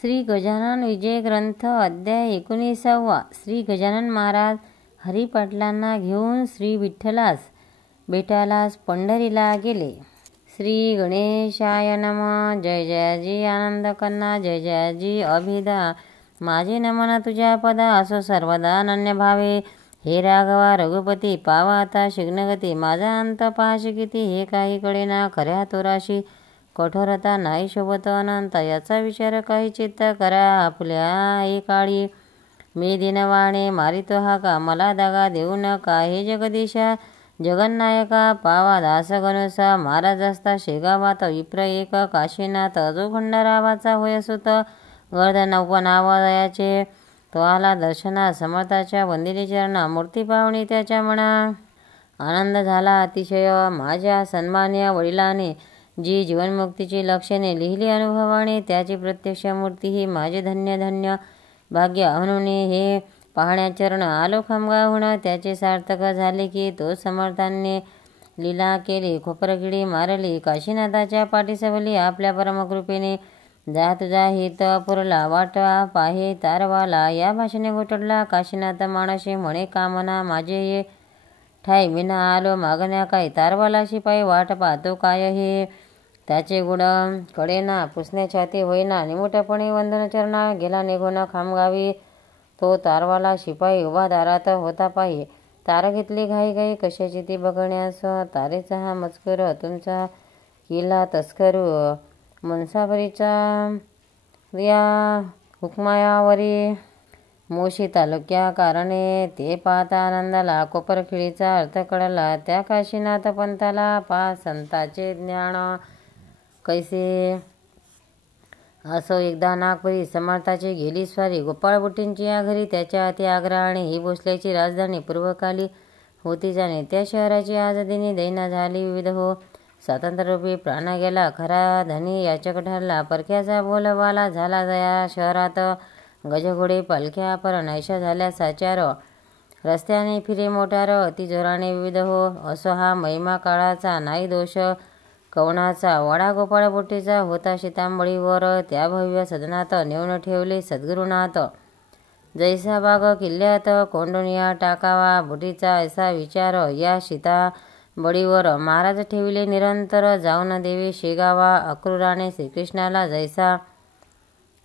श्री गजानन विजय ग्रंथ अध्याय 19. श्री गजानन महाराज हरिपाटलांना घेऊन श्री विठ्ठलास भेटायलास पंढरीला गेले. श्री गणेशाय नम. जय जयाजी आनंद कन्ना. जय जयाजी अभिदा. माझे नमन तुझ्या पदा असो सर्वदा अनन्य भावे. हे राघवा रघुपती पावा आता शिग्नगती. माझा अंत पाहाशी किती हे काही कळेना. खऱ्या तोराशी कठोरता नाही शोभत अनंत. याचा विचार काही चित्त करा आपल्या हे काळी. मी दिनवाणे मारितो हा का. मला दागा देऊ नका. हे जगदीशा जगन्नायका पावा दास गणुसा. महाराज असता शेगावात विप्र एक काशीनाथ. जो खंडारावाचा होय सुत गर्द नावदयाचे. तो आला दर्शना समर्थाच्या वंदिले चरणा. मूर्ती पाहुणी त्याच्या मना आनंद झाला अतिशय. माझ्या सन्मान्य वडिलाने जी जीवनमुक्तीची लक्षणे लिहिली अनुभवाने त्याची प्रत्यक्ष मूर्ती ही माझे धन्य धन्य भाग्य म्हणून हे पाहण्या चरण आलो खामगावहून. त्याचे सार्थक झाले की तो समर्थांनी लीला केली. खोपरकिडी मारली काशीनाथाच्या पाठीसवली. आपल्या परमकृपेने जा तुझा हित पुरला. वाटवा पाहे तारवाला. या भाषेने घोटडला काशीनाथ माणसे म्हणे कामना माझे ये ठाई. विना आलो मागण्या काही. तारवाला शिपाई वाट पाहतो काय हे. त्याचे गुण कडेना पुसणे छाती होईना. निमुटपणे वंदन चरणा गेला निघून खामगावी. तो तारवाला शिपाई उभा दारात होता पाही. तार घेतली घाई घाई कशाची ती बघण्यास. तारेचा हा मजकूर तुमचा किल्ला तस्करू. मुसाफरीचा या हुकमायावरी मोशी तालुक्या कारणे. ते पाहता आनंदाला कोपरखिळीचा अर्थ कळला. त्या काशीनाथ पंथाला पा संताचे ज्ञान कैसे. असो एकदा नागपुरी समर्थाची गेली स्वारी. गोपाळबुट्टींची या घरी त्याच्या अति आग्रहाने ही भोसल्याची राजधानी पूर्वकाली होती जाणे. त्या शहराची आज दिनी दैना झाली विविध हो. स्वातंत्र्यरूपी प्राण गेला खरा धनी याचक ठरला. परक्याचा बोलबाला झाला जया शहरात. गजघोडे पालख्या पर नाहीशा झाल्या साचार. रस्त्याने फिरे मोटार अति जोराने विविध हो. असो हा महिमा काळाचा नाही दोष कवनाचा. वाडा गोपाळबुट्टीचा होता शितांबळीवर. त्या भव्य सदनात नेऊन ठेवले सद्गुरुनाथ. जैसा बाग किल्ल्यात कोंडुनिया टाकावा बुटीचा ऐसा विचार. या शितांबळीवर महाराज ठेविले निरंतर. जाऊन देवी शेगावा अक्रूराने श्रीकृष्णाला जैसा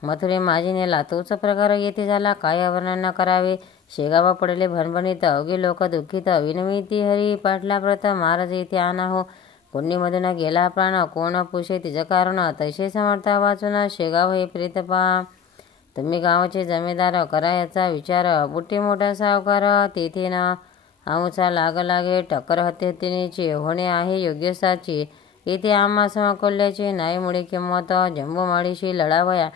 मथुरे माझी नेला तोच प्रकार येथे झाला. काय वर्णन करावे. शेगावा पडले भणभणीत. अवघे लोक दुःखित. विनविती हरी पाटला प्रत. महाराज येथे आणा हो. कुंडीमधून गेला प्राण कोण पुषे तिच कारण. तैसे समर्था वाचून शेगाव हे प्रेत पहा. तुम्ही गावाचे जमेदार करा याचा विचार. बुट्टी मोठा सावकार तेथे न आमचा लागे टक्कर हत्तीहत्तीनेची होणे आहे योग्य साची. येथे आम्हा समकोल्ल्याचे नाही मुळे किंमत. जंबूमाळीशी लढावया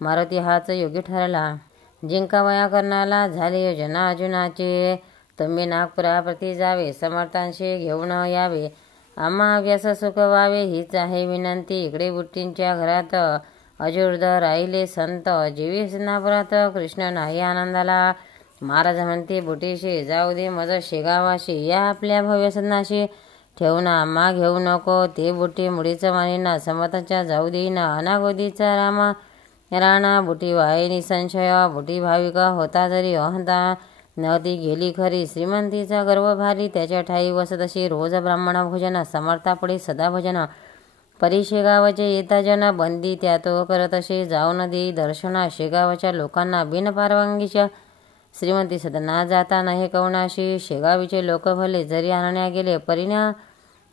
मारुती हाच योग्य ठरला. जिंकावया कर्णाला झाले योजना अर्जुनाचे. तुम्ही नागपुराप्रती जावे समर्थांशी घेऊन यावे. आम्हा व्यास सुख व्हावे हीच आहे विनंती. इकडे बुट्टींच्या घरात अजूर्द राहिले संत. जीवी सिन्नापुरात कृष्ण नाही आनंदाला. महाराज म्हणते बुटीशी जाऊ दे मज शेगावाशी. या आपल्या भव्य सदनाशी ठेवून आम्हा घेऊ नको. ते बुटी मुडीच मानिना समर्थांच्या जाऊ देईना. अनागोदीचा रामा राणा बुटी वाहे निसंशय. बुटी भाविका होता जरी अहंता नव्हती गेली खरी. श्रीमंतीचा गर्व भारी त्याच्या ठाई वसतशी. रोज ब्राह्मण भोजन समर्थापुढे सदा भजन. परी शेगावचे येता जन बंदी त्या तो करत असे. जाऊन दे दर्शना शेगावच्या लोकांना बिन परवानगीच्या. श्रीमंती सदना जाता नाही कवनाशी. शेगावीचे लोक भले जरी आणण्या गेले परीना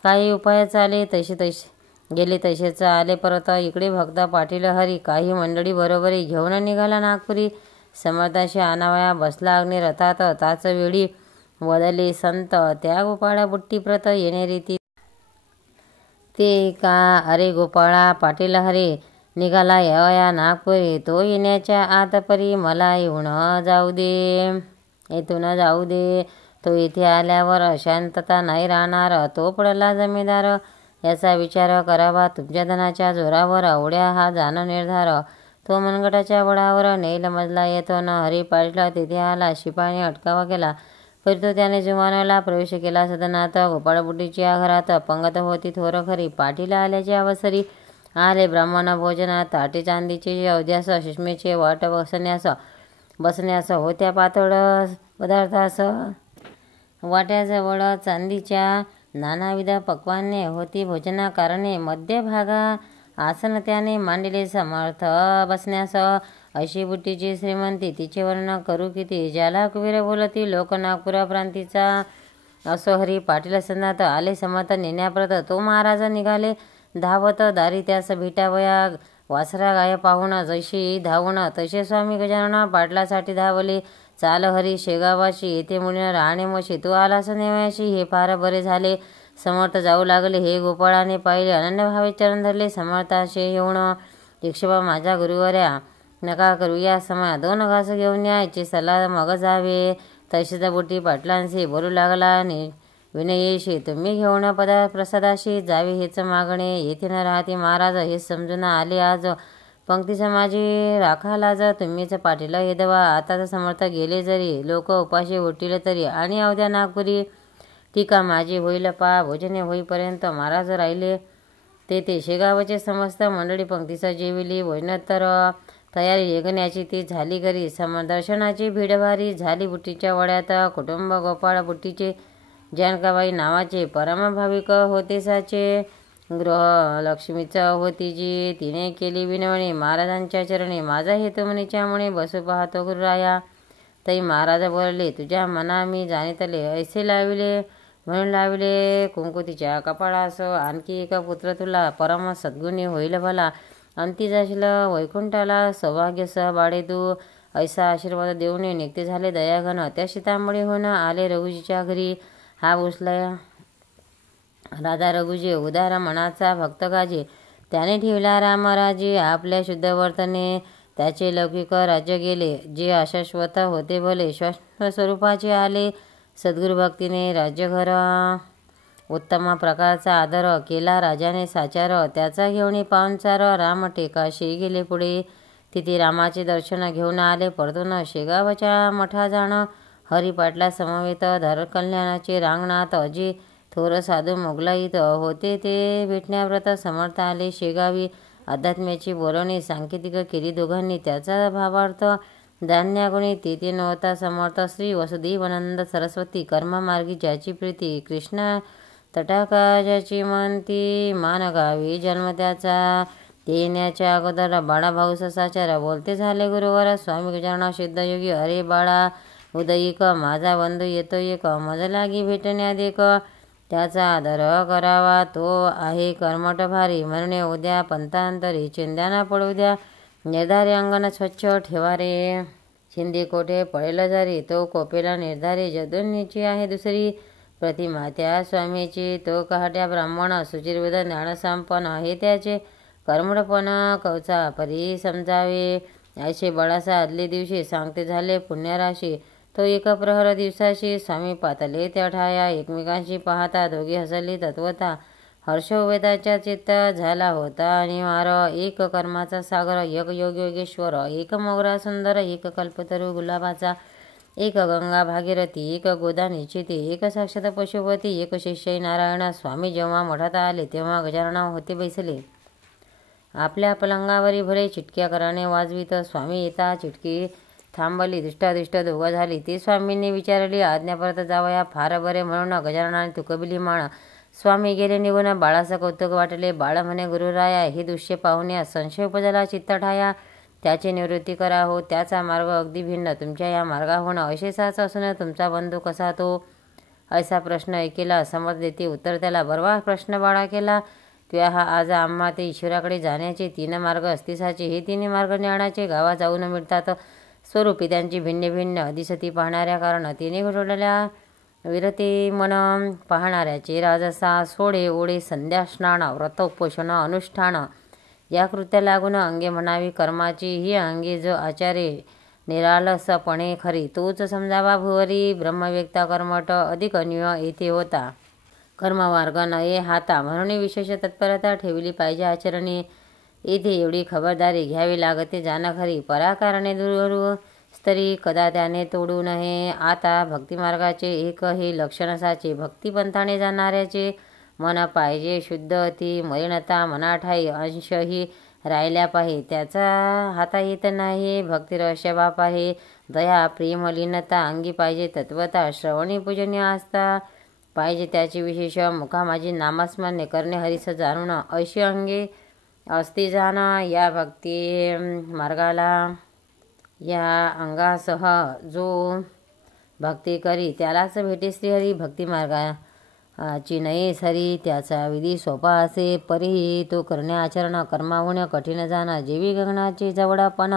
काही उपाय चाले. तैसे गेले तसेच आले परत. इकडे भक्ता पाटील हरी काही मंडळी बरोबरी घेऊन निघाला नागपुरी. समर्थाशी आणावया बसला अग्नि रथात. ताच वेळी वदले संत त्या गोपाळा बुट्टी प्रत येणे रीती. ते का अरे गोपाळा पाटील हरे निघाला या नागपुरी. तो येण्याच्या आत परी मला येऊन जाऊ दे. येथून जाऊ दे. तो इथे आल्यावर शांतता नाही राहणार. तो पडला जमीदार याचा विचार करावा. तुमच्या धनाच्या जोरावर अवड्या हा जाण निर्धार. तो मनगटाच्या वडावर नेल मजला येतो न. हरी पाटला तेथे आला. शिपायाने अटकावा केला फिरतो त्याने जुमानाला प्रवेश केला सदनात. गोपाळबुट्टीच्या घरात पंगत होती थोर खरी. पाटील आल्याच्या अवसरी आले ब्राह्मण भोजना ताटे चांदीचे अवध्यास शिश्मेचे वाट बसण्यास होत्या पातळ पदार्थास वाट्याजवळ चांदीच्या नानाविध पक्वाने होती भोजना कारणे मध्यभागा आसन त्याने मांडले समर्थ बसण्यास अशी बुट्टीची श्रीमंती तिचे वर्णन करू किती ज्याला कुबेर बोलती लोक नागपूर प्रांतीचा असो हरी पाटील संदात आले समर्थ नेण्याप्रत तो महाराज निघाले धावत दारी त्यास भेटावया वासरा गाय पाहून जशी धावून तसे स्वामी गजानन पाटलासाठी धावले चाल हरी शेगावाशी येथे मुलीनं राहणे मशी तू आलास नेवायाशी हे फार बरे झाले समर्थ जाऊ लागले हे गोपाळाने पाहिले अनन्य भावे चरण धरले समर्थाशे येऊन यक्षबा माझ्या गुरुवर्या नका करू या समय 2 घास घेऊन यायची सल्ला मग जावे तशीच बोटी पाटलांशी बोलू लागला विनयेशी तुम्ही घेऊन प्रसादाशी जावे हेच मागणे येथे न राहते महाराज हे समजून आले आज पंक्ती समाजी राखा लाज तुम्हीच पाटील येदवा आता समर्थ गेले जरी लोक उपाशी उठतील तरी आणि अवध्या नागपुरी टीका माझी होईल पा भोजने होईपर्यंत महाराज राहिले ते शेगावचे समस्त मंडळी पंक्तीचा जेविली भोजनोत्तर तयारी येगण्याची ती झाली घरी समदर्शनाची भीडभारी झाली बुट्टीच्या वड्यात कुटुंब गोपाळ बुट्टीचे जानकाबाई नावाचे परमभाविक होते साचे गृहलक्ष्मीचा होती जी तिने केली विनवणी महाराजांच्या चरणी माझा हेतू मनीच्यामुळे बसू पाहतो गुरुराया तई महाराज बोलले तुझ्या मना मी जाणितले ऐसे लाविले म्हणून लाविले कुंकुतीच्या कपाळास आणखी एक पुत्र तुला परम सद्गुणी होईल भला अंती जाशील वैकुंठाला सौभाग्यसह बाळे तू ऐसा आशीर्वाद देऊन निघते झाले दयाघन त्या सीतांबडी होऊन आले रघुजीच्या घरी हा भोसला राजा रघुजी उदार मनाचा भक्त गाजे त्याने ठेवला रामराजे आपल्या शुद्ध वर्तने त्याचे लौकिक राज्य गेले जे अशाश्वत होते भले शाश्वत स्वरूपाचे आले सद्गुरु भक्तीने राज्यघर उत्तम प्रकारचा आदर केला राजाने साचार त्याचा घेऊन पाहुणचार राम टेकाशी गेले पुढे तिथे रामाचे दर्शन घेऊन आले परतून शेगावच्या मठा जाण हरिपाटला समवेत धर कल्याणाचे रांगणात अजी थोर साधू मोगलाईत होते ते भेटण्याव्रत समर्थ आले शेगावी अध्यात्म्याची बोलवणी सांकेतिक केली दोघांनी त्याचा भावार्थ धान्यागुणी तेथे नव्हता समर्थ श्री वसुदेवानंद सरस्वती कर्ममार्गी ज्याची प्रीती कृष्ण तटाका ज्याची म्हणती मान गावी जन्म त्याचा येण्याच्या अगोदर बाळाभाऊ ससाचार बोलते झाले गुरुवर स्वामी गजानन सिद्धयोगी अरे बाळा उदयिक माझा बंधू येतो एक मज लागी भेटण्यात एक त्याचा आदर करावा तो आहे कर्मठ भारी म्हणणे उद्या पंथांतरी चिंध्याना पडू द्या निर्धारी अंगण स्वच्छ ठेवा रे शिंदे कोठे पडेल जरी तो कोपेला निर्धारी जदुनीची आहे दुसरी प्रतिमा त्या स्वामीची तो कहाट्या ब्राह्मण सुचिरविद ज्ञानसंपन्न आहे त्याचे कर्मठपण कवचा परी समजावे ऐसे बळासा आदले दिवशी सांगते झाले पुण्यराशी तो एक प्रहर दिवसाशी स्वामी पातले त्या ठाया एकमेकांशी पाहता दोघे हसली तत्वता हर्षोवेदाच्या चित्त झाला होता आणि मार एक कर्माचा सागर एक योगेश्वर एक मोगरा सुंदर एक कल्पतरू गुलाबाचा एक गंगा भागीरथी एक गोदा निश्चिती एक साक्षात पशुपती एक शिष्य नारायण स्वामी जेव्हा मठात आले तेव्हा गजानन होते बैसले आपल्या पलंगावरी भले चिटक्या कराने वाजवीत स्वामी येता चिटकी थांबली दुष्टादुष्ट दोघं झाली ती स्वामींनी विचारली आज्ञापर्यंत जावया फार बरे म्हणून गजाननाने तुकबिली माण स्वामी गेले निघून बाळाचं कौतुक वाटले बाळ म्हणे गुरुराया हे दृश्य पाहुण्या संशय उपजला चित्त ठाया त्याची निवृत्ती करा हो त्याचा मार्ग अगदी भिन्न तुमच्या या मार्गाहून अशेषाच असून तुमचा बंधू कसा तो ऐसा प्रश्न ऐकेला समज देते उत्तर त्याला बरवा प्रश्न बाळा केला तुया हा आज आम्हा ते ईश्वराकडे जाण्याचे 3 मार्ग असतीसाचे हे 3 मार्ग ज्ञानाचे गावा जाऊन मिळतात स्वरूपी त्यांची भिन्न भिन्न दिसती पाहणाऱ्या कारण तिने घडवलेल्या विरती मन पाहणाऱ्याचे राजसा सोडे ओढे संध्या स्नान व्रत उपोषण अनुष्ठान या कृत्या लागून अंगे म्हणावी कर्माची ही अंगे जो आचारे निरालसपणे खरी तोच समजावा भुवरी ब्रह्मव्यक्ता कर्मठ अधिक अन्य येथे होता कर्ममार्ग नये हाता म्हणून विशेष तत्परता ठेवली पाहिजे आचरणे येथे एवढी खबरदारी घ्यावी लागते जाणं खरी पराकारणे दुरू स्तरी कदा त्याने तोडू नये आता भक्तिमार्गाचे एक हे लक्षण असाचे भक्तिपंथाने जाणाऱ्याचे मन पाहिजे शुद्ध, ती मलिनता मनाठाई अंशही राहिल्या पाहिजे. त्याचा हाता येत नाही, भक्तिरहस्य बाप आहे. दया प्रेमलीनता अंगी पाहिजे, तत्वता श्रवणी पूजनीय आस्था पाहिजे. त्याची विशेष मुखामाजी नामस्मरणे करणे, हरीस जाणून ऐशी अंगी असती जाण. या भक्ती मार्गाला या अंगासह जो भक्ती करी, त्यालाच भेटे श्रीहरी. भक्ती मार्गाची नाही सरी, त्याचा विधी सोपा असे परी. तो करणे आचरण, कर्मावून कठीण जाण. जेवी गगनाचे जवळपण,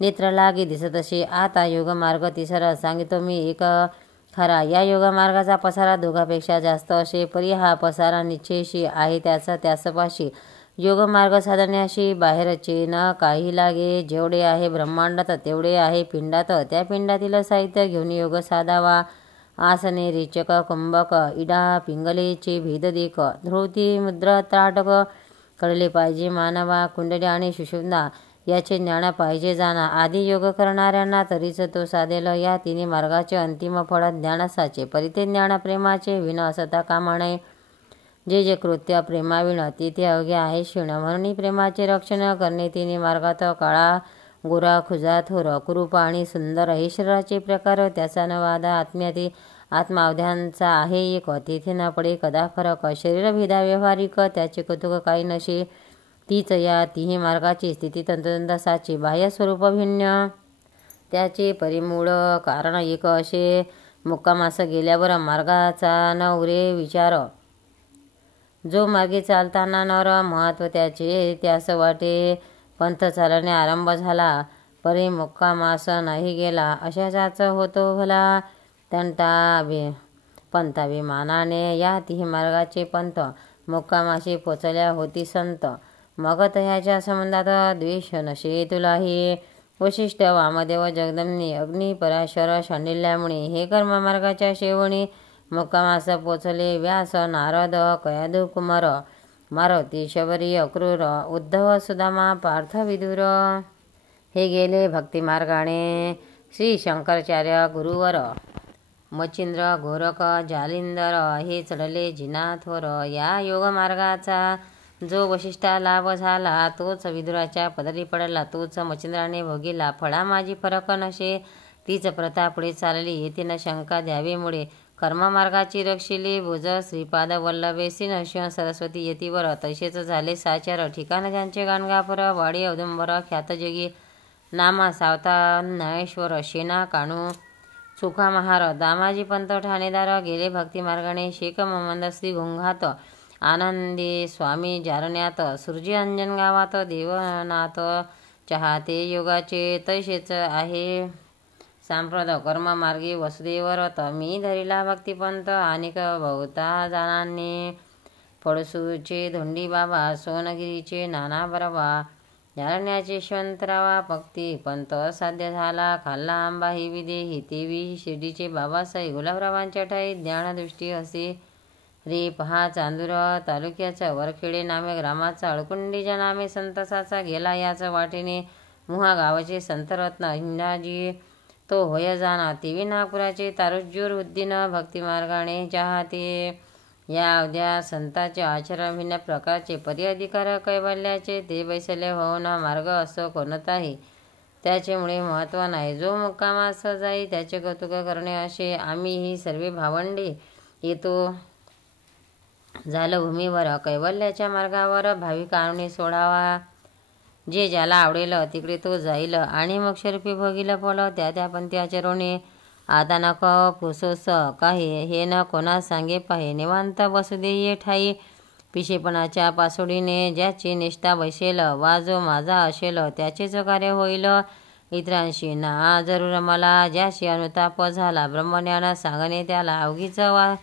नेत्र लागे दिसत असे आता. योग मार्ग तिसरा सांगितो मी एक खरा. या योग मार्गाचा पसारा दोघापेक्षा जास्त असे परी. हा पसारा निश्चयशी आहे त्याचा त्यासपाशी. योग मार्ग साधण्याशी बाहेरचे न काही लागे. जेवढे आहे ब्रह्मांडात तेवढे आहे पिंडात. त्या पिंडातील साहित्य घेऊन योग साधावा. आसने रेचक कुंभक इडा पिंगलेचे भेद देख. ध्रुवती मुद्रा त्राटक कळले पाहिजे मानवा. कुंडली आणि सुषुम्ना याचे ज्ञान पाहिजे जाणा. आधी योग करणाऱ्यांना तरीच तो साधेल. या तिन्ही मार्गाचे अंतिम फळ ज्ञानसाचे. परिते ज्ञान प्रेमाचे विण असता कामा नये. जे जे कृत्य प्रेमाविण तिथे अवघे आहे क्षीण. म्हणून प्रेमाचे रक्षण करणे तिन्ही मार्गात. काळा गोरा खुजा थोर कुरूप आणि सुंदर हे शरीराचे प्रकार. त्याचा न वाद आत्म्याती आत्मावध्यांचा आहे एक. तिथे न पडे कदा फरक. शरीर भेदा व्यवहारिक त्याचे कौतुक काही नसे. तीच या तिही मार्गाची स्थिती तंतोतंत बाह्य स्वरूप भिन्न त्याचे परिमूळ कारण एक असे. मुक्कामास गेल्यावर मार्गाचा न उरे विचार. जो मार्गे चालताना नर महत्व त्याचे त्यास वाटे. पंथ चालणे आरंभ झाला परी मुक्कामास नाही गेला अशाचाच होतो भला. पंथाभिमानाने या तिही मार्गाचे पंथ मुक्कामाशी पोचल्या होती संत. मग तह्याच्या संबंधात द्वेष नशे तुलाही. वशिष्ठ वामदेव जगदम्नी अग्नी पराशर शांडिल्यामुळे हे कर्ममार्गाच्या शेवणी मुक्कामास पोचले. व्यास नारद कयादू कुमार मारुती शबरी अक्रूर उद्धव सुदामा पार्थ विदुर हे गेले भक्तिमार्गाने. श्री शंकराचार्य गुरुवर मच्छिंद्र गोरख जालिंदर हे चढले जिनाथवर. या योगमार्गाचा जो वशिष्ठा लाभ झाला तोच विदुराच्या पदरी पडला. तोच मच्छिंद्राने भोगिला. फळा माझी फरक नशे तीच प्रथा पुढे चालली. येथे न शंका द्यावेमुळे कर्ममार्गाची रक्षिली भुज. श्रीपाद वल्लभे श्री नरसिंह सरस्वती यतीवर. तसेच झाले साचार ठिकाण ज्यांचे गाणगापूर वाडी औदुंबर ख्यातजगी. नामा सावता ज्ञानेश्वर शेना काणू सुखामहार. दामाजी पंत ठाणेदार गेले भक्तिमार्गाने. शेख महंमद श्री घोंघात आनंदी स्वामी जारण्यात. सुरजी अंजन गावात देवनाथ चाहते योगाचे. तैसेच आहे सांप्रद कर्ममार्गी वसुदेवरत. मी धरिला भक्तिपंथ अनेक बहुता जाणांनी. पळसूचे धोंडी बाबा सोनगिरीचे नाना बरवा. जालन्याचे यशवंतरावा भक्ती पंथ साध्य झाला. खाल्ला आंबा ही विदेही तेवी शिर्डीचे बाबासाई. गुलाबरावांच्या ठाई ज्ञानदृष्टी असे रे पहा. चांदूर तालुक्याचा वरखेडे नामे ग्रामाचा. अळकुंडीच्या नामे संतसाचा गेला याच वाटेने. मुहा गावाचे संतरत्न हिंदाजी तो होय जाणा. तेवी नागपुराचे तारुज्यूर उद्दीन भक्तिमार्गाने चाहते. या अवध्या संतांचे आचरण भिन्न प्रकारचे. परी अधिकार कैवल्याचे ते बैसले होऊन मार्ग असो कोणताही त्याचे मुळे महत्व नाही. जो मुक्कामास जाई त्याचे कौतुक करणे असे. आम्ही ही सर्वे भावंडे येतो झालं भूमीवर. कैवल्याच्या मार्गावर भाविकांनी सोडावा. जे ज्याला आवडेल तिकडे तो जाईल आणि मोक्षरूपी भोगील फळ त्या त्या पंथी आचरणे. आता नको पुसोस काही हे न कोणास सांगे पाहे. निवांत बसू दे ये ठाई. पिशेपणाच्या पासोडीने ज्याची निष्ठा बैसेल वा जो माझा असेल त्याचेच कार्य होईल. इतरांशी ना जरूर मला. ज्याशी अनुताप झाला ब्रह्मज्ञान सांगणे त्याला. अवघीच वा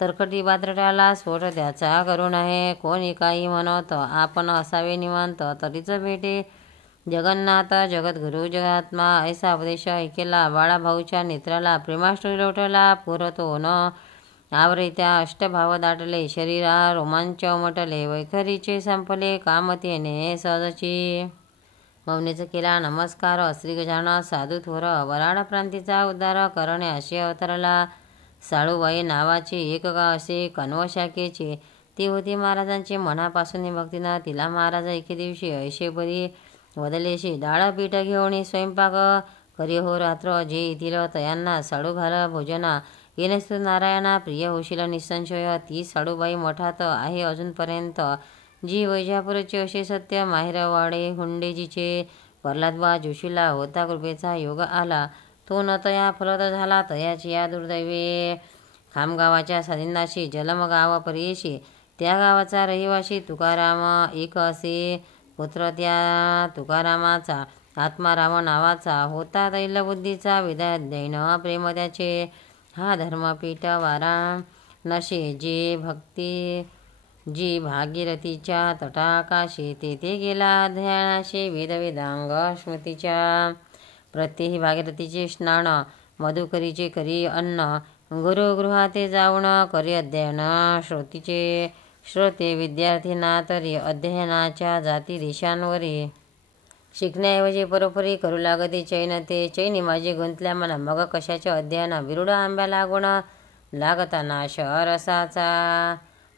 तरकटी बात्रटाला स्फोट त्याचा करू नये. कोणी काही म्हणत आपण असावे निवांत तरीच भेटे जगन्नाथ जगद्गुरु जगात्मा. ऐसा उपदेश ऐकेला बाळाभाऊच्या नेत्राला. प्रेमाश्रू लोटला पुरतो न आवरित्या. अष्टभाव दाटले शरीरा रोमांच उमटले. वैखरीचे संपले कामतेने सहजची. मौनीच केला नमस्कार. श्री गजानन साधू थोर वराड प्रांतीचा उद्धार करणे असे अवतरला. साळूबाई नावाचे एक गाव असे कण्व शाखेचे. ती होती महाराजांची मनापासून भक्तीनं. तिला महाराज एके दिवशी ऐशे बरी वदलेशी डाळ पीठ घेऊन स्वयंपाक करी हो रात्र. जे येतील तयांना साडू घाल भोजना. येणेस नारायणा प्रिय होशील निसंशय. ती साडूबाई मठात आहे अजूनपर्यंत. जी वैजापूरचे असे सत्य माहेरवाडे हुंडेजीचे. प्रल्हादबा जोशीला होता कृपेचा योग आला. तो न तया फलत झाला तयाची या दुर्दैवे. खामगावाच्या साधिंदाशी जलम गाव परेशी. त्या गावाचा रहिवाशी तुकाराम एक असे पुत्र. त्या तुकारामाचा आत्माराम नावाचा होता दैलबुद्धीचा. वेदाध्ययन प्रेम त्याचे. हा धर्मपीठ वाराणसी. जे भक्ती जी भागीरथीच्या तटाकाशी. तेथे गेला ध्यानाशी वेदांग स्मृतीच्या. प्रत्येही भागीरथीचे स्नान मधुकरीचे करी अन्न. गुरुगृहाते जाऊन करी अध्ययन श्रोतीचे. श्रोते विद्यार्थींना तरी अध्ययनाच्या जाती देशांवरी. शिकण्याऐवजी परोपरी करू लागते चैन ते. चैनी माझी गुंतल्या मना मग कशाचे अध्ययन. विरुड आंब्या लागून लागता नाश रसाचा.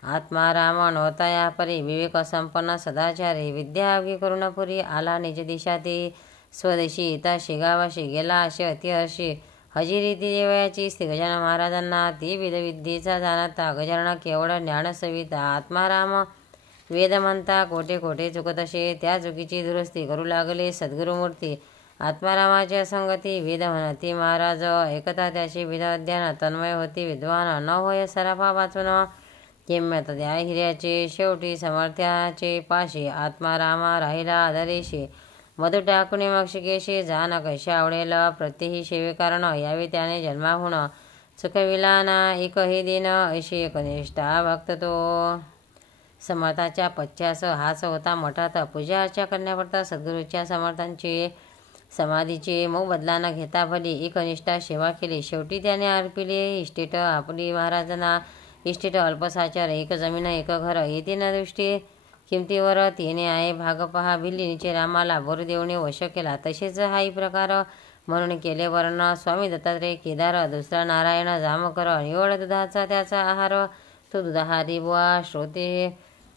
आत्माराम नव्हता या परी. विवेक संपन्न सदाचारी. विद्या अवघी करुण पुरी. आला निज देशाती स्वदेशी. येता शेगावाशी गेला असे अतिहर्षी. हजेरी ती देवयाची श्री गजानन महाराजांना. ती वेदविद्येचा जाणता. गजानन केवळ ज्ञानसविता. आत्माराम वेद म्हणता कोठे कोठे चुकत असे. त्या चुकीची दुरुस्ती करू लागले सद्गुरुमूर्ती. आत्मारामाच्या संगती वेद म्हणती महाराज. ऐकता त्याचे वेद अध्ययन. तन्मय होती विद्वान. न होय सराफा वाचून. किंमत द्या हिऱ्याचे. शेवटी समर्थ्याचे पाशी. आत्मारामा राहिला आदरेशी. मधु टाकुणे मक्षिकेशी. जाण कशी आवडेल प्रत्येही सेवेकारण. यावे त्याने जन्माहून. चुकविला ना एक हे दिन. ऐशी एकनिष्ठा भक्त तो. समर्थाच्या पश्चास हाच होता मठात. पूजा अर्चा करण्याकरता सद्गुरूच्या समर्थांची समाधीचे मोबदला न घेता भली एकनिष्ठा सेवा केली. शेवटी त्याने अर्पिले इस्टेट आपली महाराजांना. इस्टेट अल्पसाचार. एक जमीन एक घर. येथे न दृष्टी किमतीवर. तिने आहे भाग पहा. भिल्लीनीचे रामाला बोरदेवने वश केला. तसेच हाही प्रकार म्हणून केले वर्ण. स्वामी दत्तात्रय केदार. दुसरा नारायण जामकर. निवड दुधाचा त्याचा आहार. तो दुधाहारी बुवा. श्रोते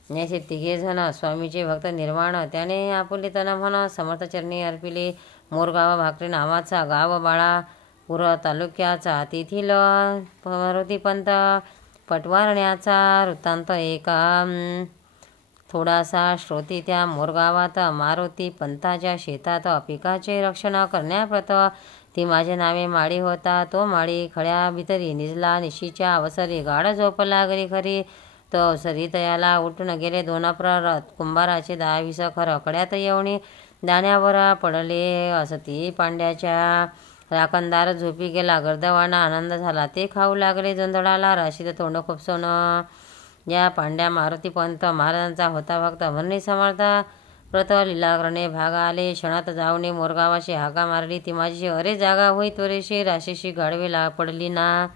याचे तिघे जण. स्वामीचे भक्त निर्वाण. त्याने आपुले तन म्हण समर्थचरणी अर्पिले. मोरगाव भाकरे नावाचा गाव बाळापूर तालुक्याचा. तेथील मारुतीपंत पटवारण्याचा वृत्तांत एका थोडासा. श्रोती त्या मोरगावात मारुती पंताच्या शेतात पिकाचे रक्षण करण्याप्रत ती माझे नावे माळी होता. तो माळी खड्या भितरी निजला निशीच्या अवसरी. गाढ झोप लागली खरी. तो अवसरी तयाला उठून गेले दोन प्रहर. कुंभाराचे 10-20 खर कड्यात येऊनी दाण्यावर पडले असती. पांड्याच्या राखणदार झोपी गेला. गर्दवाना आनंद झाला. ते खाऊ लागले जोंधळाला राशीत तोंड खुपसून. या पांड्या मारुतीपंत महाराजांचा होता भक्त. म्हणून समर्थ प्रत लीला करणे भाग आले. क्षणात जाऊन मोरगावाशी हाका मारली ती माझी. अरे जागा होई त्वरेशी. राशीशी गाडवे पडली ना.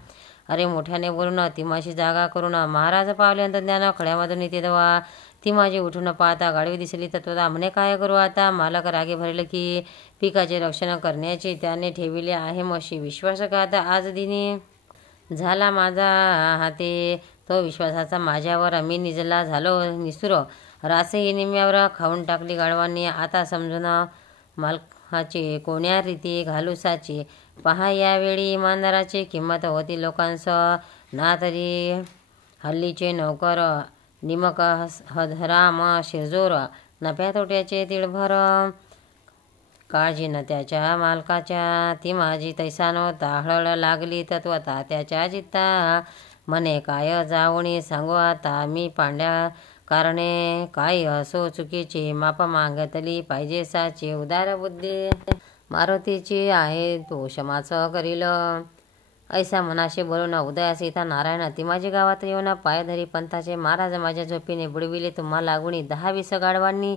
अरे मोठ्याने बोलून ती माझी जागा करून. महाराज पावले अंतज्ञान खड्यामधून तेव्हा. ती माझी उठून पाहता गाडवी दिसली तत्वता. म्हणे काय करू आता. मालक रागे भरले की पिकाचे रक्षण करण्याचे त्याने ठेविले आहे म्हशी. विश्वासघात आज दिनी झाला माझा हाते. तो विश्वासाचा माझ्यावर. मी निजला झालो निसुर. रासही निम्म्यावर खाऊन टाकली गाढवांनी. आता समजून मालकाची कोण्या रीती घालूसाची. पहा यावेळी इमानदाराची किंमत होती लोकांस. ना तरी हल्लीचे नौकर निमक हधराम शिरजोर. नफ्या तोट्याचे तिळभर. काळजी न त्याच्या मालकाच्या. ती माझी तैसा नव्हता. हळहळ लागली तत्वता त्याच्या चित्ता. म्हणे काय जाऊनी सांगू आता. मी पांड्या कारणे काय असो चुकीची. माप मागतली पाहिजे साची. उदार बुद्धी मारुतीची आहे तो क्षमाच करील. ऐसा मनाशी बोलून उदयास येता नारायण. ती माझी गावात येऊन पाय धरी पंथाचे. महाराज माझ्या झोपीने बुडविले तुम्हा लागुनी. 10-20 गाढवांनी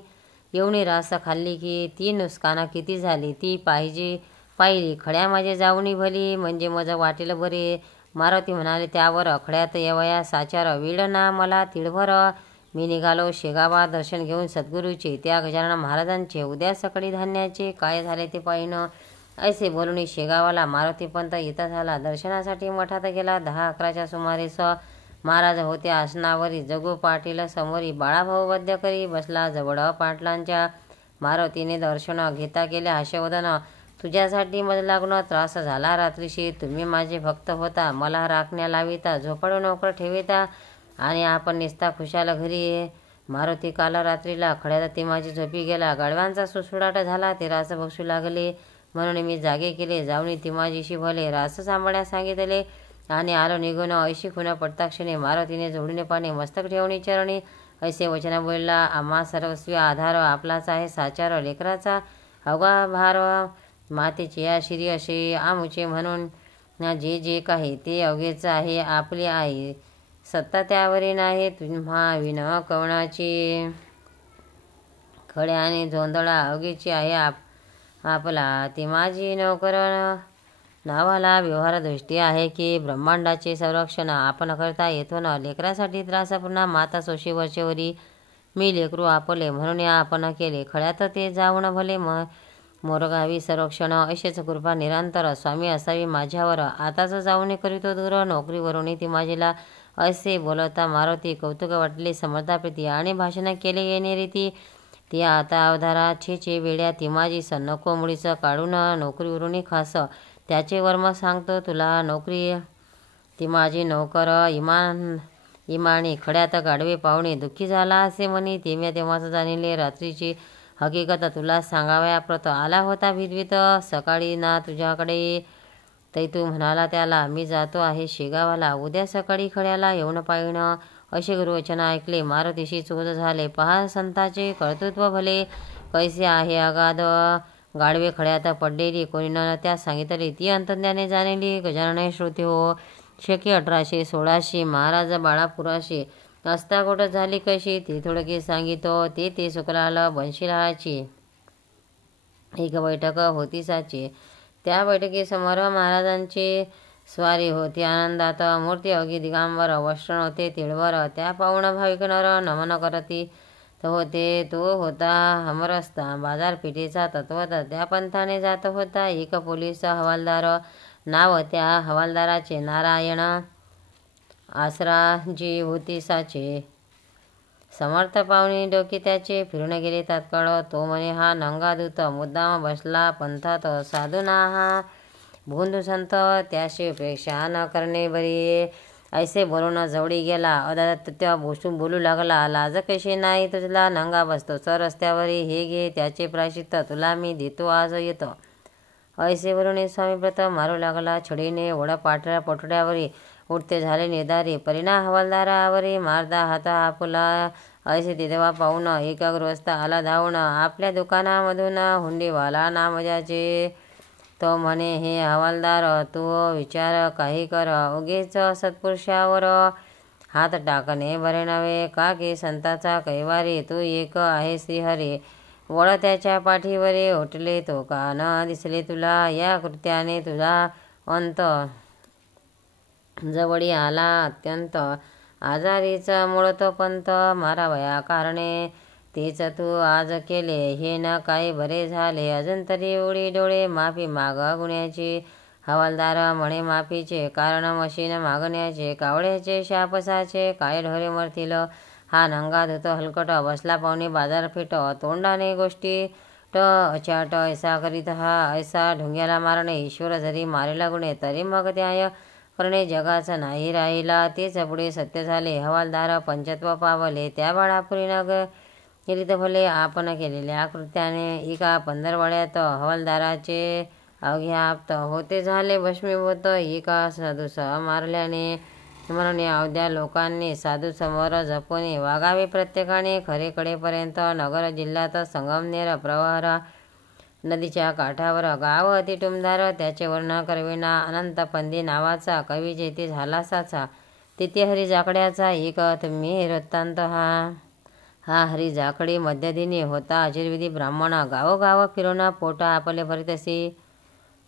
एवढी रास खाल्ली की ती नुकसान किती झाली ती पाहिली. खड्या माझे जाऊनी भली म्हणजे मज वाटेल बरे. मारुती म्हणाले त्यावर. खड्यात येवया साचार. वेळ ना मला तिळभर. मी निघालो शेगावा दर्शन घेऊन सद्गुरूचे. त्या गजानन महाराजांचे. उद्या सकाळी धान्याचे काय झाले ते पाहिन. ऐसे बोलून शेगावाला मारुतीपंत येता झाला. दर्शनासाठी मठात गेला. 10-11च्या सुमारेस महाराज होते आसनावरी, जगू पाटील समोरी, बाळाभाऊ वद्य करी बसला जवळ, पाटलांच्या मारुतीने दर्शन घेता केले हास्यवदन, तुझ्यासाठी मज लागणं त्रास झाला रात्रीशी, तुम्ही माझे भक्त होता, मला राखण्या लाविता, झोपड नोकर ठेविता, आणि आपण निसता खुशाल घरी. मारुती काल रात्रीला खड्यात ती माझी झोपी गेला, गाढवांचा सुसुडाट झाला, ते रास बक्षू लागले, म्हणून मी जागे केले, जाऊनी ती माझीशी भले, रास सांभाळण्यास सांगितले, आणि आलो निघून, ऐशी खुन पडताक्षणी, मारुतीने जोडून पाणी मस्तक ठेवणी चरणी, ऐसे वचन बोलला, आम्हा सर्वस्वी आधार, आपलाच आहे साचार, लेकराचा अवघा भार, मातेचे या शिरी असे आमुचे, म्हणून जे जे काही ते अवघेच आहे, आपली आई सत्ता त्यावरी नाही, तुम्हा विन कवणाची, खड्याने झोंधळा अवघीची आहे आपला, ती माझी नोकर, नावाला व्यवहार दृष्टी आहे की ब्रह्मांडाचे संरक्षण आपण करता येतो ना, लेकरासाठी त्रासपूर्ण माता सोशी वर्षेवरी, मी लेकरू आपले म्हणून आपण केले, खड्यात ते जाऊन भले मोरगावी संरक्षण, असेच कृपा निरंतर स्वामी असावी माझ्यावर, आताच जाऊन करीतो दूर, नोकरीवरून ती माझीला, असे बोलता मारुती कौतुक वाटले समर्थाप्रीती, आणि भाषण केले येणे रीती, ती आता अवधारा छे वेड्या, ती माझी नको मुळीच काढून, नोकरीवरून खास, त्याचे वर्म सांगतो तुला, नोकरी ती माझी नोकर, इमानी खड्यात गाढवे पाहुणे, दुःखी झाला असे म्हणी, तेव्हाच जाणले, रात्रीची हकीकत तुला सांगाव्या प्रत, आला होता भीतभीत सकाळी ना तुझ्याकडे, तै तू म्हणाला त्याला, मी जातो आहे शेगावाला, उद्या सकाळी खड्याला येऊन पाहिण, असे गुरुवचन ऐकले, मारुतीशी चोद झाले, पहा संताचे कर्तृत्व भले, कैसे आहे अगाध, गाढवे खड्यात पडलेली, कोणी न त्या सांगितली, ती अंतर्ज्ञाने जाणली, गजानने श्रुती हो, शके 1816, महाराज बाळापुराशी, अस्ताकोट झाली कशी, ती थोडकी सांगितो, ते सुकलाल बनशिलाची, एक बैठक होती साची, त्या बैठकीसमोर महाराजांची स्वारी होती आनंदात, मूर्ती अवघी दिगांबर, वस्त्र नव्हते तिळवर, त्या पाहुण भाविक नर नमन करती होते, तो होता हमरस्ता बाजारपेठेचा तत्वत, त्या पंथाने जात होता एक पोलीस हवालदार, नाव त्या हवालदाराचे नारायण, आसराजी होती साचे, समर्थ पाहुणे डोके त्याचे फिरून गेले तात्काळ, तो म्हणे हा नंगा दूत मुद्दाम बसला पंथात, साधूना हा भोंदू संत, त्याशी उपेक्षा न करणे बरी, ऐसे बोलून जवळी गेला, अदालत त्या बसून बोलू लागला, लाज कशी नाही तुझला, नंगा बसतो सर रस्त्यावरी, हे घे त्याचे प्रायश्चित्त, तुला मी देतो आज येतो, ऐसे बोलून स्वामी व्रत मारू लागला, छडीने ओढ पोटड्यावरी, उठते झाले निर्धारी, परिणा हवालदारावरी, मारदा हात आपुला, ऐसे तेव्हा पाहून एकाग्रवस्थ आला धावून, आपल्या दुकानामधून हुंडीवाला नामजाचे, तो म्हणे हे हवालदार तू विचार काही कर, उगीच सत्पुरुषावर हात टाकणे बरे नव्हे, का की संताचा कैवारी, तू एक आहे श्रीहरी, वळ त्याच्या पाठीवरे उठले तो का न दिसले तुला, या कृत्याने तुझा अंत जवळी आला अत्यंत, आजारीचा मूळ तो पंत, मारावया कारणे तेच तू आज केले, हे न काही बरे झाले, अजून तरी उडी डोळे माफी माग गुन्ह्याची, हवालदार म्हणे माफीचे कारण मशीन मागण्याचे, कावळ्याचे शापसाचे काय ढोरे मरतील, हा नंगा धुत हलकट, बसला पाहुणे बाजारपेठ, तोंडाने गोष्टी अचाट, ऐसा करीत हा ऐसा ढुंग्याला मारणे, ईश्वर जरी मारेला गुणे, तरी मग न्याय करणे जगाचा नाही राहिला, तेच पुढे सत्य झाले, हवालदार पंचत्व पावले, त्या बाळापुरी नग गेली तर भले, आपण केलेल्या कृत्याने एका पंधरवड्यात हवालदाराचे अवघ्या आप्त होते झाले भस्मीभूत, एका साधूस मारल्याने, म्हणून अवध्या लोकांनी साधू समोर जपून वागावे प्रत्येकाने, खरे कडेपर्यंत नगर जिल्ह्यात संगमनेर प्रवार नदीच्या काठावर गाव अति टुमदार, त्याचे वर्ण करविना अनंत पंदी नावाचा कवी जेथे झाला साचा, तिथे हरी जाकड्याचा एक तुम्ही वृत्तांत, हा हरी जाकडी मध्यदिनी होता अजिरविधी ब्राह्मण, गावोगाव फिरून पोटा आपले भरीतसी,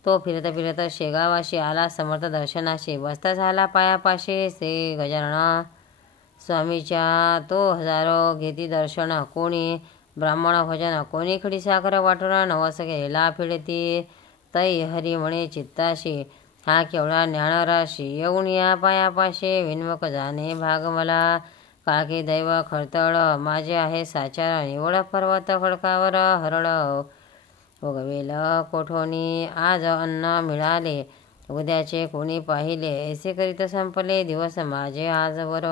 तो फिरत फिरत शेगावाशी आला समर्थ दर्शनाशी, बसता झाला पायापाशी श्री गजानन स्वामीच्या, तो हजारो घेती दर्शन, कोणी ब्राह्मण भजन, कोणी खडी साखर वाटून, नवस गेला फिरती, तै हरी म्हणे चित्ताशी, हा केवढा ज्ञानराशी येऊन या पायापाशे विन्मुख जाणे भाग मला. काकी दैव खळतळ माझे आहे साचार निवड पर्वत खडकावर हरळ उगवेल कोठोनी. आज अन्न मिळाले उद्याचे कोणी पाहिले ऐसे करीत संपले दिवस माझे आजवर.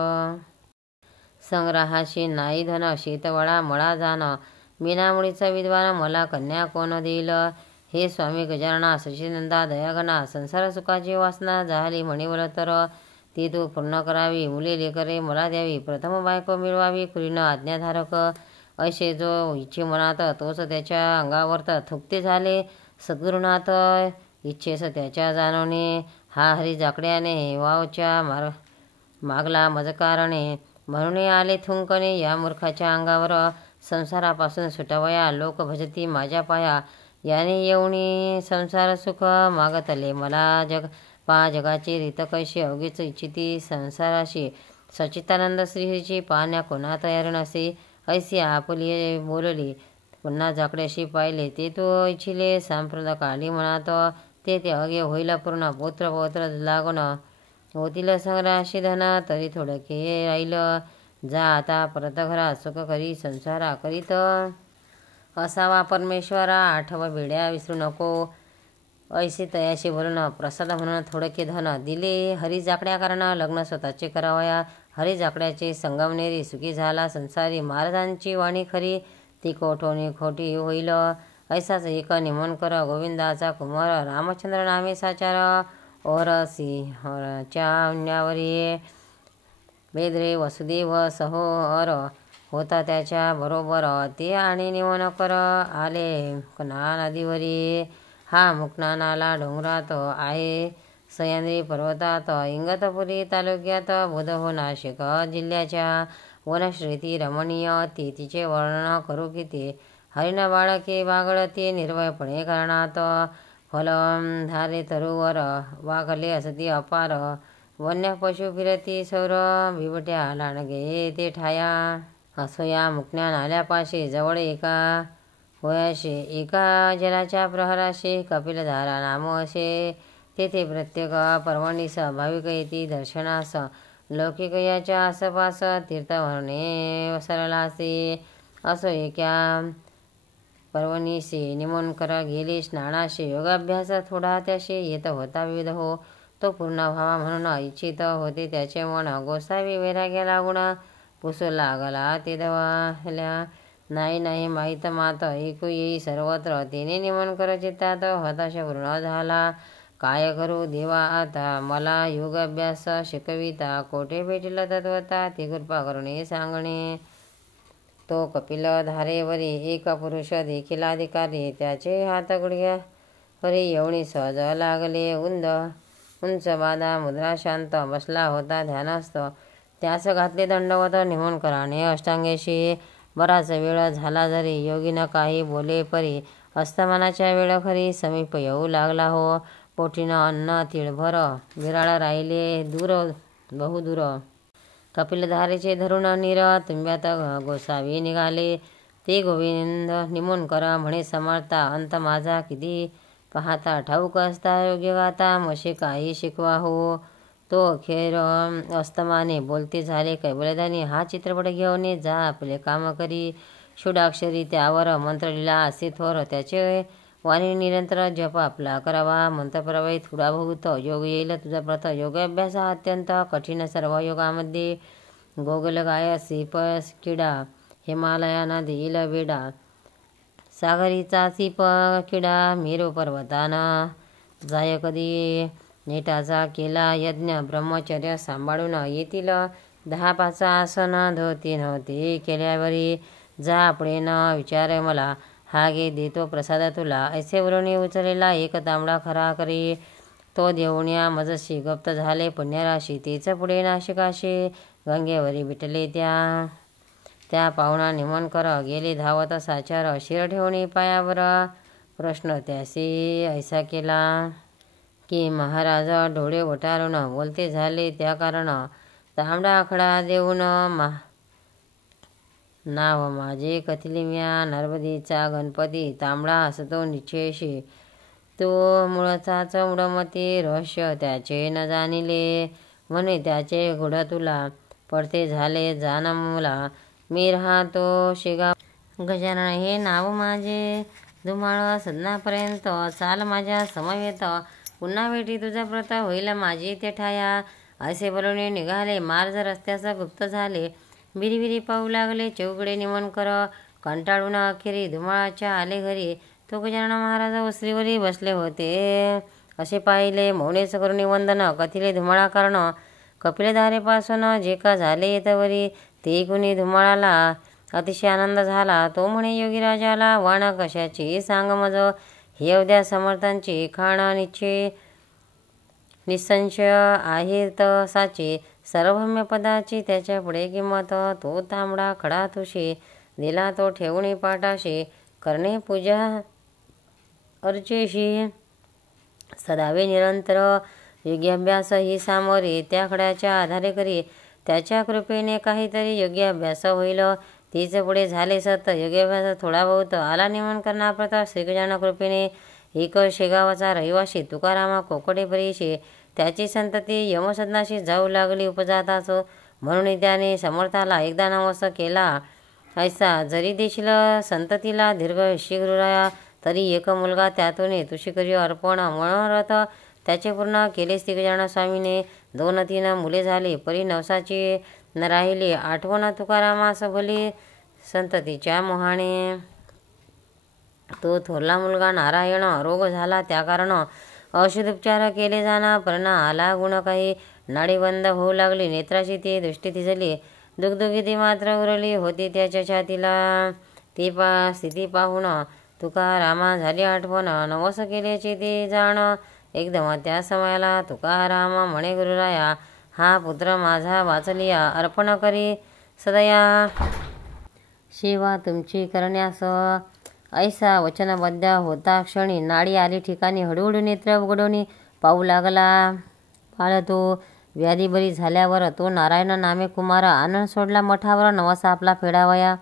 संग्रहाशी नाही धन शीतवळा मळा जाण मीनामुळीचा विद्वान मला कन्या कोण देईल. हे स्वामी गजानना सच्चिदानंदा दयागणा संसार सुखाची वासना झाली म्हणीवल तर ती तू पूर्ण करावी. मुले लेकरे मला द्यावी प्रथम बायको मिळवावी खुरीनं आज्ञाधारक. ऐसे जो इच्छे मनात तोच त्याच्या अंगावर थुकते झाले सद्गुरुनाथ. इच्छेस त्याच्या जाणवणे हा हरी जाकड्याने वावच्या मागला मजकारणे. म्हणून आले थुंकणे या मूर्खाच्या अंगावर. संसारापासून सुटावया लोक भजती माझ्या पाया. याने येऊनी संसार सुख मागतले मला जग. जगाची रीत कैशी अवघीच इच्छिती संसाराशी. सच्चिदानंद श्रीची पाहण्या कोणा तयार नसे. ऐसी आपली बोलली पुन्हा जाकड्याशी पाहिले ते तो इच्छिले सांप्रद काढली मनात. ते अगे होईल पूर्ण पुत्र पौत्र लागून होतील संग्रहाशी धन तरी थोडके राहिल. जा आता परत घरा सुख करी संसारा करीत असावा परमेश्वरा. आठव बेड्या विसरू नको ऐसे तयाशी बोलून प्रसाद म्हणून थोडके धन दिले. हरी जाकड्या कारण लग्न स्वतःचे करावया. हरी जाकड्याचे संगमनेरी सुखी झाला संसारी. महाराजांची वाणी खरी ती कोठोनी खोटी होईल. ऐसाच एक निमनकर गोविंदाचा कुमार रामचंद्र नामे साचार. ओरसिंहच्या अन्यावरी बेद्रे वसुदेव सहोर होता त्याच्या बरोबर. ते आणि निमनकर आले कना नदीवरी. हा मुक्ना नाला डोंगरात आहे सह्याद्री पर्वतात. इंगतपुरी तालुक्यात बुधहो नाशिक जिल्ह्याच्या. वनश्रीती रमणीय ती तिचे वर्णन करू किती. हरिण बाळके बागडते निर्भयपणे करणात. फल धारे तरुवर वागले असती अपार. वन्य पशु फिरती सौर बिबट्या लांडगे ते ठाया. असो या मुक्न्या नाल्यापाशी जवळ एका होयाशे एका जलाच्या प्रहराशी कपिलधारा नाम असे. तेथे प्रत्येक पर्वणीस भाविक येती दर्शनास. लौकिक याच्या आसपास तीर्थवर्णे सरलासे. असो एका पर्वणीशी निमोनकर गेले स्नानाशी. योगाभ्यास थोडा त्याशी येत होता विविध हो. तो पूर्ण व्हावा म्हणून इच्छित होते त्याचे मन. गोसावी वैराग्या लागून पुसू लागला ते दवाल्या. नाही माहीत मात ऐकू येई सर्वत्र. तिने निमनकर चित्तात हताश पूर्ण झाला. काय करू देवा आता मला योग अभ्यास शिकविता. कोठे भेटील तत्वता ती कृपा करुणे सांगणे. तो कपिल धारेवरी एक पुरुष देखील अधिकारी. त्याचे हात गुडघ्यावरी एवढी सहज लागले. उंच बाधा मुद्रा शांत बसला होता ध्यानस्थ. त्यास घातले दंडवत निमोनकराने अष्टांगेशी. बराच वेळ झाला जरी योगीन काही बोले परी. अस्तमानाच्या वेळ खरी समीप येऊ लागला हो. पोटीनं अन्न तिळभर विराळ राहिले दूर बहुदूर. कपिलधारेचे धरून नीर तुंब्यात गोसावी निघाले. ते गोविंद निमोनकर म्हणे समर्था अंत माझा किती पाहता. ठाऊक असता योग्य गाता मशी काही शिकवा हो. तो अखेर अस्तमाने बोलते झाले कैबलधानी. हा चित्रपट घेऊन जा आपले काम करी. षोडाक्षरी त्यावर मंत्र लिहिला असे थोर. त्याचे वाणी निरंतर जप आपला करावा. मंत्रप्रवाही थोडा बहुत योग येईल तुझा प्रथ. योगाभ्यास हा अत्यंत कठीण सर्व योगामध्ये. गोगलगाय सीप किडा हिमालयाना देईल वेडा. सागरीचा सीप किडा मेरू पर्वताना जाय कधी. नेटाचा केला यज्ञ ब्रह्मचर्य सांभाळून येतील 10-5 आसन. धोती नव्हती केल्यावरी जा पुढे न विचार मला. हा घे देतो प्रसाद तुला. ऐसे वरुणी उचललेला एक तांबडा खरा करी. तो देऊण्या मजशी गप्त झाले पुण्यराशी. तेच पुढे नाशिकाशी गंगेवरी विटले त्या पाहुणा निमोनकर गेले धावत साचार. शिर ठेवणी पायावर प्रश्न त्याशी ऐसा केला की महाराज डोळे वटारून बोलते झाले त्या कारण. तांबडा आखडा देऊन नाव माझे कथिली म्या नर्मदेचा गणपती. तांबडा असतो निश्चयशी तो मूळचाच उडमती रहस्य त्याचे न जाणिले, म्हणे त्याचे गुढ तुला पडते झाले जाण मुला. मी राहतो शेगाव गजानन हे नाव माझे, धुमाळ सदनापर्यंत चाल माझ्या समवेत. पुन्हा भेटी तुझा प्रत होईल माझी ते ठाया. असे बोलून निघाले मार्ग रस्त्याचा गुप्त झाले. बिरीबिरी पाहू लागले चौकडे निमन कर. कंटाळून अखेरी धुमाळाच्या आले घरी. तो गजानन महाराज ओसरीवरी बसले होते. असे पाहिले मौनेच करून वंदन कथिले धुमाळा कारण. कपिलधारेपासून जे का झाले येतवरी, ते कुणी धुमाळाला अतिशय आनंद झाला. तो म्हणे योगीराजाला, वाण कशाची सांग मज. हे उद्या समर्थांची खाण निसंशय आहे तसाची. सर्वभम्य पदाची त्याच्या पुढे किंमत. तो तांबडा खडा तुशी दिला तो ठेवणी पाटाशी. करणे पूजा अर्चेशी सदावे निरंतर. योग्याभ्यास ही सामोरी त्या खड्याच्या आधारे करी. त्याच्या कृपेने काहीतरी योग्य अभ्यास होईल. तीच पुढे झाले सत. योग्याभ्यास थोडा बहुत आला निमन करण्याप्रता श्रीगजानन कृपेने. एक शेगावाचा रहिवाशी तुकारामा कोकडे परीशी. त्याची संतती यमसदनाशी जाऊ लागली उपजाताच. म्हणून त्याने समर्थाला एकदा नवस केला ऐसा, जरी देशील संततीला दीर्घ शीघ्रया, तरी एक मुलगा त्यातून तुशी करी अर्पण. मनोरथ त्याचे पूर्ण केले श्रीगजानन स्वामीने. 2-3 मुले झाली परी नवसाची न राहिली आठवण तुकारामास भली संततीच्या मोहाने. तो थोरला मुलगा नारायण रोग झाला त्या कारण. औषध उपचार केले जाणं परणा आला गुण काही. नाडी बंद होऊ लागली नेत्राची ती दृष्टी थिजली. दुगदुगी मात्र उरली होती त्याच्या छातीला. ती स्थिती पाहून तुकारामा झाली आठवण. नवस केल्याची ती जाण. एकदम त्या समयाला तुकाराम म्हणे गुरुराया, हा पुत्र माझा वाचलिया अर्पण करी सदया. सेवा तुमची करण्यास. ऐसा वचनबद्ध होता क्षणी. नाडी आली ठिकाणी. हळूहळू नेत्र उघडून पाहू लागला. पाळतो व्याधी बरी झाल्यावर तो नारायण नामे कुमार आनंद सोडला मठावर नवस आपला फेडावया.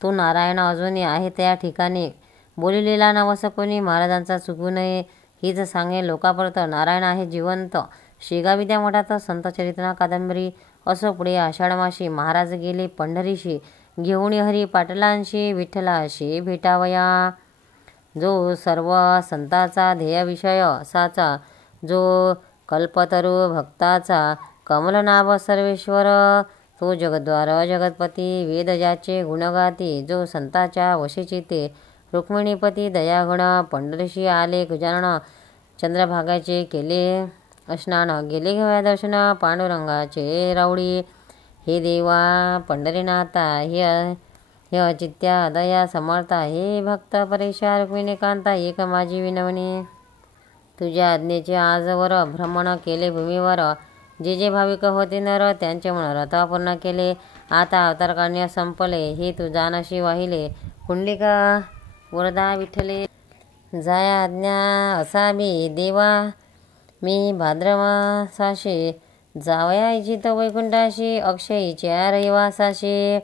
तो नारायण अजूनही आहे त्या ठिकाणी. बोलिलेला नवस कोणी महाराजांचा चुकू नये हीच सांगे लोकापर्यंत. नारायण आहे जिवंत. शेगावी त्या मठात संत चरित्रा कादंबरी. असो पुढे आषाढ मासी महाराज गेले पंढरीशी. घेऊन हरी पाटलांशी विठ्ठलाशी भेटावया. जो सर्व संताचा ध्येय विषय असाचा, जो कल्पतरू भक्ताचा कमलनाभ सर्वेश्वर. तो जगद्वार जगतपती वेद ज्याचे गुणगाती. जो संताच्या वशीचिते रुक्मिणीपती दयागुण. पंढरीशी आले गजानन चंद्रभागाचे केले स्नान. गेले घेऊया दर्शन पांडुरंगाचे रावडी. हे देवा पंढरीनाथा, हे अचित्या दया समर्था, हे भक्त परेशा रुक्मिणीकांता, एक माझी विनवणी. तुझ्या आज्ञेचे आजवर भ्रमण केले भूमीवर. जे भाविक होते नर त्यांचे मनोरथ पूर्ण केले. आता अवतारकार्य संपले हे तू जानशी वाहिले. पुंडलिका वरदा विठ्ठले जाया आज्ञा असावी देवा. मी भाद्रमासाशी जावया इच्छित वैकुंठाशी. अक्षयीच्या रहिवासाशी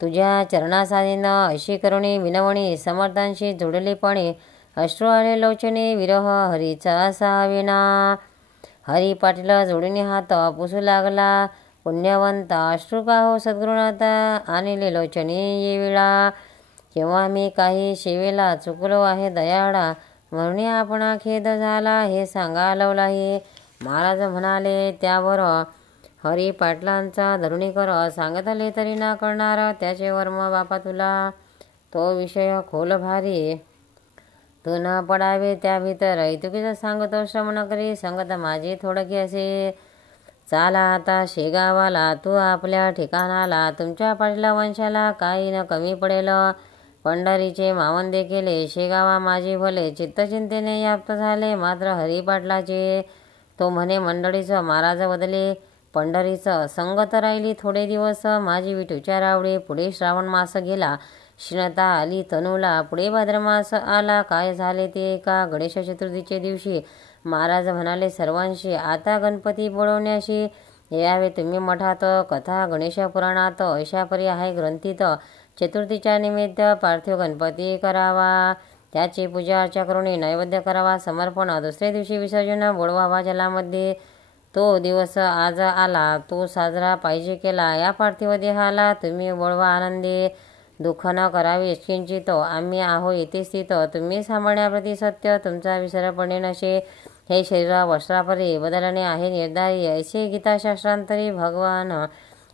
तुझ्या चरणासाधीन अशी करुणी विनवणी. समर्थांशी जोडलेपणे अश्रू आले लोचने. विरह हरीचा असावेना. हरी पाटील जोडून हात पुसू लागला. पुण्यवंत अश्रू का हो सद्गुरुनाथा, आणले लोचने ये वेळा. केव्हा मी काही सेवेला चुकलो आहे दयाळा. म्हणून आपण खेद झाला हे सांगा लवलाही. महाराज म्हणाले त्यावर, हरी पाटलांचा धरुणी कर. सांगतले तरी ना करणार त्याचे वर्म बापा तुला. तो विषय खोल भारी तू न पडावे त्या भीतर. इतुकीच सांगतो श्रवण करी. संगत माझी थोडकी असे. चाला आता शेगावाला तू आपल्या ठिकाणाला. तुमच्या पाटीला वंशाला काही न कमी पडेल. पंढरीचे मावंदे केले शेगावा माझी भले. चित्तचिंतेने याप्त झाले मात्र हरी पाटलाचे. तो म्हणे मंडळीचं महाराज बदले. पंढरीचं संगत राहिली थोडे दिवस. माझी विठूच्या रावडे. पुढे श्रावण मास गेला. क्षीणता आली तनूला. पुढे भाद्रमास आला. काय झाले ते का गणेश चतुर्थीचे दिवशी महाराज म्हणाले सर्वांशी, आता गणपती बोलवण्याशी यावे तुम्ही मठात. कथा गणेश पुराणात अशा परी आहे ग्रंथीत. चतुर्थीच्या निमित्त पार्थिव गणपती करावा. त्याची पूजा अर्चा करून नैवेद्य करावा समर्पण. दुसऱ्या दिवशी विसर्जन बुडवावा जलामध्ये. तो दिवस आज आला तो साजरा पाहिजे केला. या पार्थिव देहाला तुम्ही बुडवा आनंदी. दुःख न करावे किंचित. आम्ही आहो येथे स्थित. तुम्ही सांभाळण्याप्रती सत्य तुमचा विसर पडणे नशे. हे शरीर वस्त्रापरी बदलणे आहे निर्धारी. ऐसे गीताशास्त्रांतरी भगवान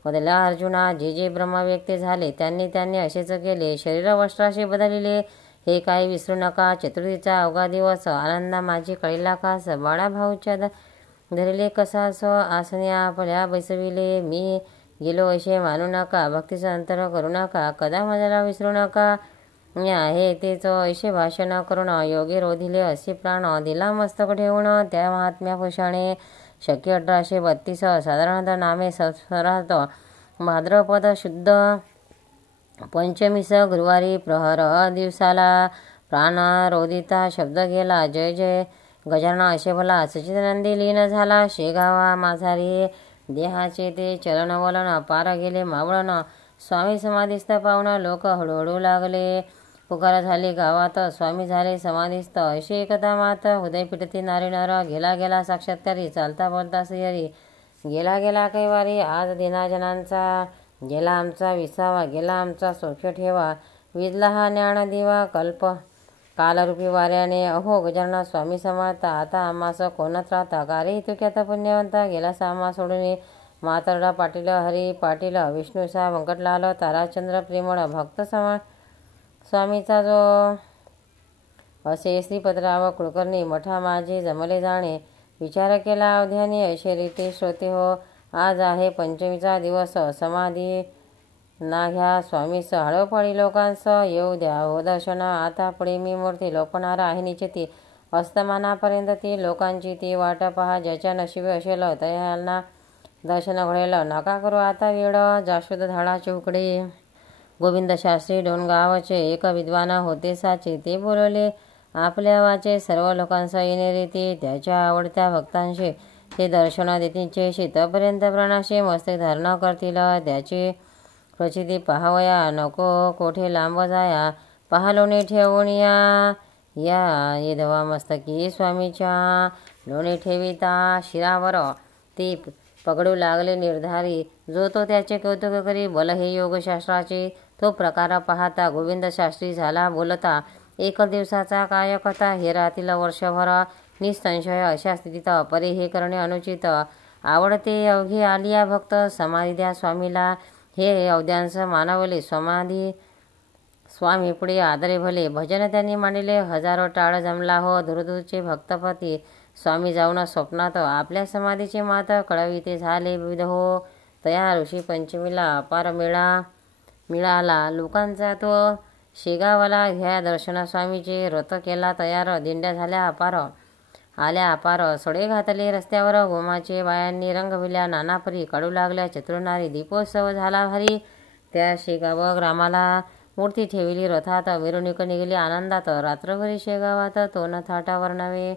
बदला अर्जुना. जे जे ब्रह्म व्यक्त झाले त्यांनी असेच केले. शरीर वस्त्राशी बदलले हे काही विसरू नका. चतुर्थीचा अवघा दिवस आनंदा माझी कळीला खास. बाळा भाऊच्या धरले कसास. आसने आपल्या बैसविले मी गेलो असे मानू नका. भक्तीचा अंतर करू नका. कदा माझ्याला विसरू नका. मी आहे तेच ऐसे भाषण करून योगी रोधिले असे प्राण. दिला मस्तक ठेवून त्या महात्म्या पुरुषाने. शक्य 1832. साधारणतः नामे संवत्सरात भाद्रपद शुद्ध पंचमीस गुरुवारी प्रहर दिवसाला प्राण रोदिता शब्द गेला. जय जय गजानन असे भला. सच्चिदानंदी लीन झाला शेगावा माझारी. देहाचे ते चलन वलन पार गेले मावळण. स्वामी समाधीस्थ पाहून लोक हळूहळू लागले. पुकार झाली गावात स्वामी झाले समाधीस्थ. अशी एकदा मात हृदय पिटती नारी नर. गेला गेला साक्षात्कारी चालता बोलता श्रीहरी. गेला गेला कैवारी आज दिनाजनांचा. गेला आमचा विसावा गेला आमचा सौख्य ठेवा. विजला हा ज्ञान दिवा कल्प कालरूपी वाऱ्याने. अहो गजानन स्वामी समर्थ आता आम्हास कोणच राहता. कार्य हितुक्यात पुण्यवंता गेला सामा सोडून. मातर्डा पाटील हरी पाटील विष्णूसा व्यंकटलाल ताराचंद्र प्रेमळ भक्त स्वामीचा जो असे श्रीपतराव कुलकर्णी मठा माझे जमले जाणे. विचार केला अवध्याने असे रीते श्रोते हो. आज आहे पंचमीचा दिवस. समाधी ना घ्या स्वामीस. हळूपळी लोकांस येऊ द्या हो दर्शन. आता पुढे मी मूर्ती लोपणार आहे निश्चिती. अस्तमानापर्यंत ती लोकांची ती वाट पहा. ज्याच्या नशिबी असेल तयांना दर्शन घडेल. नका करू आता वेळ. जाशूद झाडाचे उकडे. गोविंद शास्त्री डोणगावचे एक विद्वान होते साचे. ते बोलवले आपल्या वाचे. सर्व लोकांचा येणे रीती. त्याच्या आवडत्या भक्तांशी ते दर्शन देतीचे. शीतपर्यंत प्राणाशी मस्तक धारण करतील. त्याची प्रचिती पाहावया नको कोठे लांब जाया. पहा ठेवून या येधवा मस्तकी स्वामीच्या. लोणी ठेविता शिरावर ते पकडू लागले निर्धारी. जो तो त्याचे कौतुक करी. बल हे योगशास्त्राचे. तो प्रकार पाहता गोविंद शास्त्री झाला बोलता. एक दिवसाचा काय कथा. हे राहतील वर्षभर निसंशय. अशा स्थितीत परे हे करणे अनुचित. आवडते अवघे आलिया भक्त. समाधी द्या स्वामीला. हे अवध्यांस मानवले समाधी स्वामी पुढे आदरे भले. भजन त्यांनी मांडले हजारो टाळ जमला हो. दुरदूरचे भक्तपती स्वामी जाऊन स्वप्नात आपल्या समाधीचे मात कळविते झाले विविध हो. तया ऋषी पंचमीला अपार मिळाला लोकांचा तो. शेगावाला घ्या दर्शन स्वामीचे. व्रत केला तयार. दिंड्या झाल्या अपार आल्या अपार. सडे घातले रस्त्यावर गोमाचे. बायांनी रंगविल्या नानापरी काढू लागल्या चतुरनारी. दीपोत्सव झाला भारी त्या शेगाव ग्रामाला. मूर्ती ठेवली रथात. मिरवणूक निघाली आनंदात. रात्रभरी शेगावात तोन थाटावर नवे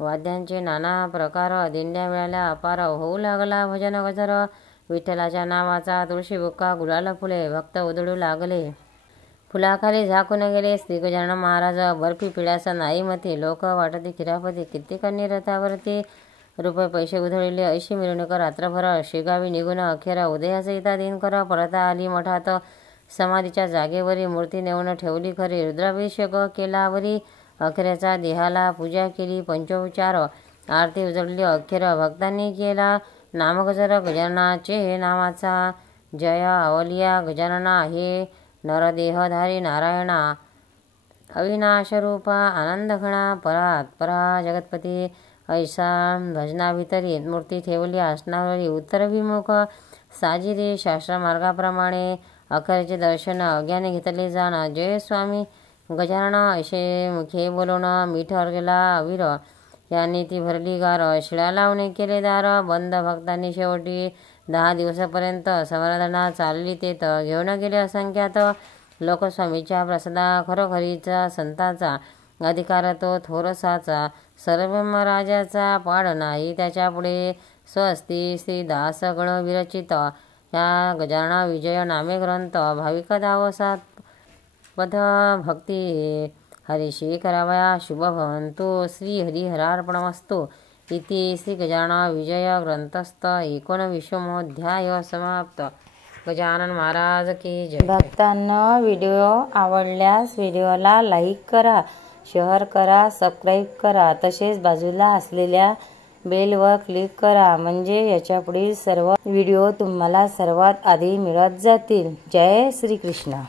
वाद्यांचे नाना प्रकार. दिंड्या मिळाल्या अपार. होऊ लागला भजन गजर. विठ्ठलाच्या नावाचा. तुळशी बुक्का गुलाल फुले. भक्त उधळू लागले. फुलाखाली झाकून गेले श्री गजानन महाराज. बर्फी पिढ्याचा नाही मती. लोक वाटते खिरापती. कित्येकांनी रथावरती रुपये पैसे उधळले. ऐशी मिरवणूक रात्रभर शेगावी निघून अखेर उदयासहिता दिनकर परत आली मठात. समाधीच्या जागेवरी मूर्ती नेऊन ठेवली खरी. रुद्राभिषेक केलावरी अखेरचा देहाला पूजा केली. पंचोपचार आरती उजळली अखेर. भक्तांनी केला नामगजर गजाननाचे नावाचा. जय अवलिया गजानना हे नरदेहधारी नारायणा. अविनाशरूपा आनंदघना परात परा जगतपती. ऐसा भजनाभितरी मूर्ती ठेवली आसनावरी. उत्तरभिमुख साजिरे शास्त्रमार्गाप्रमाणे. अखेरचे दर्शन अज्ञाने घेतले जाण. जय स्वामी गजानन असे मुखे बोलून मीठ अर्गला अविर. यांनी ती भरली गार. शिळा लावणे केले दार बंद. भक्तांनी शेवटी 10 दिवसापर्यंत संवर्धना चालली. तेथ घेऊन गेले असंख्यात लोक स्वामीच्या प्रसादा. खरोखरीचा संतांचा अधिकार तो थोरसाचा. सर्व राजाचा पाड नाही त्याच्या पुढे. स्वस्ती श्री दास गण विरचित. ह्या गजानना विजय नामे ग्रंथ. भाविक धावसात पद भक्ती हरिशेखरावया शुभ भवन्तु। श्री हरिहरार्पणमस्तु। इति श्री गजानन विजय ग्रंथस्थ 19वाध्याय समाप्त। गजानन महाराज की जय। भक्तांनो, व्हिडिओ आवडल्यास व्हिडिओला लाईक करा, शेअर करा, सबस्क्राईब करा, तसेच बाजूला असलेल्या बेलवर क्लिक करा, म्हणजे याच्या पुढील सर्व व्हिडिओ तुम्हाला सर्वात आधी मिळत जातील। जय श्री कृष्ण।